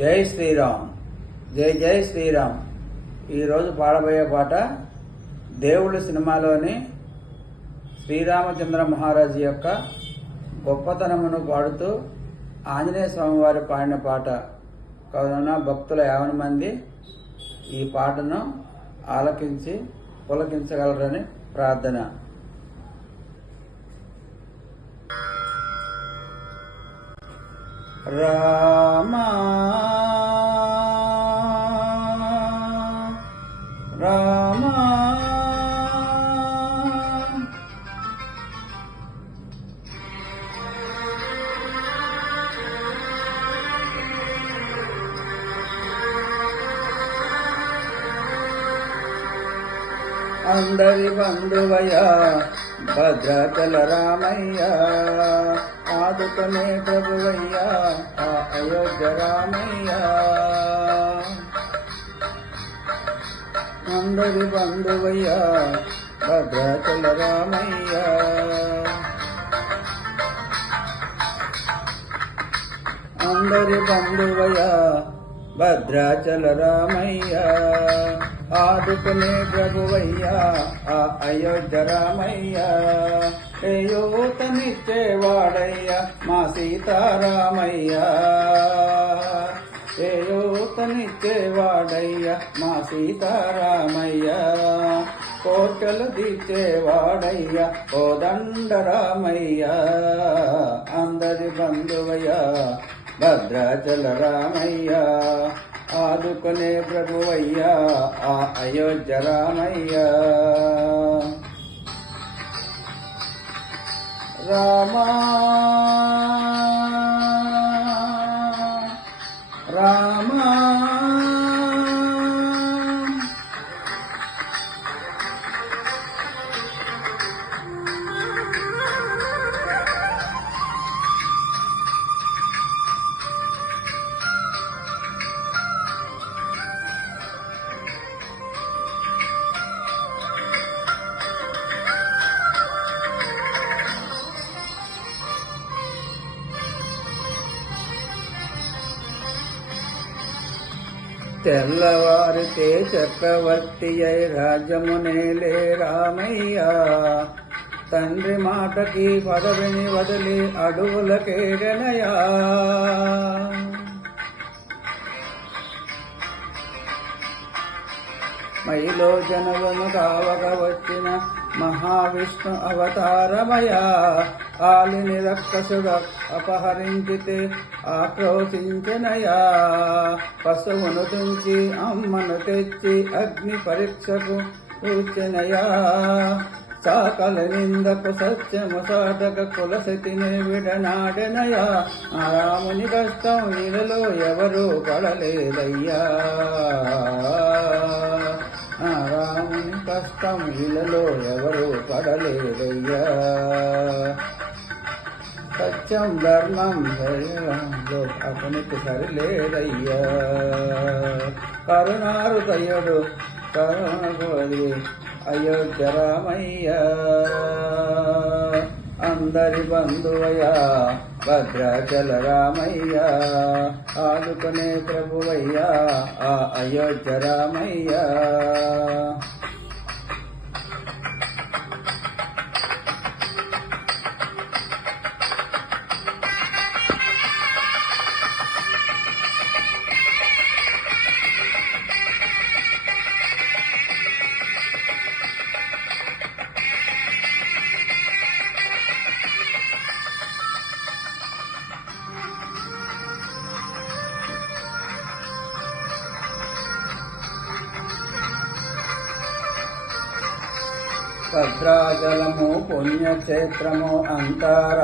జై శ్రీరామ్. జై జై శ్రీరామ్. ఈరోజు పాడబోయే పాట దేవుడు సినిమాలోని శ్రీరామచంద్ర మహారాజు యొక్క గొప్పతనమును పాడుతూ ఆంజనేయ స్వామి వారు పాడిన పాట. కావున భక్తుల యావన మంది ఈ పాటను ఆలకించి పులకించగలరని ప్రార్థన. రామా అందరి బంధువయ్యా భద్రతల రామయ్య ఆదుకునే ప్రభువయ్యా ఆ అయోధ్య రామయ్య. అందరి బంధువయ్యా భద్రతల రామయ్య. అందరి బంధువయ్యా భద్రాచల రామయ్య. ఆదుకునే ప్రభువయ్యా ఆ అయోధ్య రామయ్య. ఏయోతనిచ్చేవాడయ్యా మా సీతారామయ్య. ఏయోతనిచ్చేవాడయ్యా మా సీతారామయ్యా. కోటలు తీర్చేవాడయ్యా ఓ దండరామయ్యా. అందరి బంధువయ్యా భద్రాచల రామయ్యా. ఆదుకునే ప్రభువయ్యా ఆ అయోధ్య రామయ్యా. రామా తెల్లవారితే చక్రవర్తి అయి రాజ్యమునేలే రామయ్య. తండ్రి మాటకి పదవిని వదిలి అడుగులకేడనయా మైలో జనవము కావక వచ్చిన మహావిష్ణు అవతారమయ. ఆలిని రక్కసుడ అపహరించితే ఆక్రోశించనయా. పశువును తుంచి అమ్మను తెచ్చి అగ్ని పరీక్షకు కూర్చనయా. సాకల నిందకు సత్యము సాధక కులసతిని విడనాడనయా. ఆ రాముని కష్టం ఇలలో ఎవరు పడలేదయ్యా. కష్టం ఇలలో ఎవరు పడలేదయ్యా. సత్యం ధర్మం దైవంలో అతనికి సరిలేదయ్యా. కరుణారు తయ్యడు కరుణకు అయోధ్య రామయ్య. అందరి బంధువయ్యా భద్రాచల రామయ్య. ఆదుకునే ప్రభువయ్యా ఆ అయోధ్య రామయ్య. భద్రాచలము పుణ్యక్షేత్రము అంతా